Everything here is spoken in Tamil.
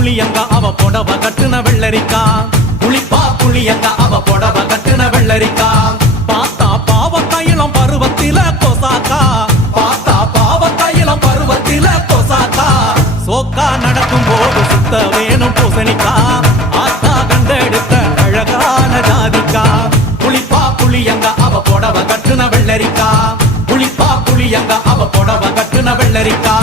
புளியங்க அவ புடவ கட்டுன வெள்ளரிக்கா புளிப்பா புளியங்க அவ புடவ கட்டுன வெள்ளரிக்கா பார்த்தா பாவக்காயிலம் பருவத்தில கொசாக்கா பார்த்தா பாவக்காயிலம் பருவத்தில கொசாக்கா சோக்கா நடக்கும் போது சுத்த வேணும் பூசணிக்கா ஆத்தா கண்டெடுத்த அழகான ஜாதிக்கா புளிப்பா புளியங்க அவ புடவ கட்டுன வெள்ளரிக்கா புளிப்பா புளியங்க அவ புடவ கட்டுன வெள்ளரிக்கா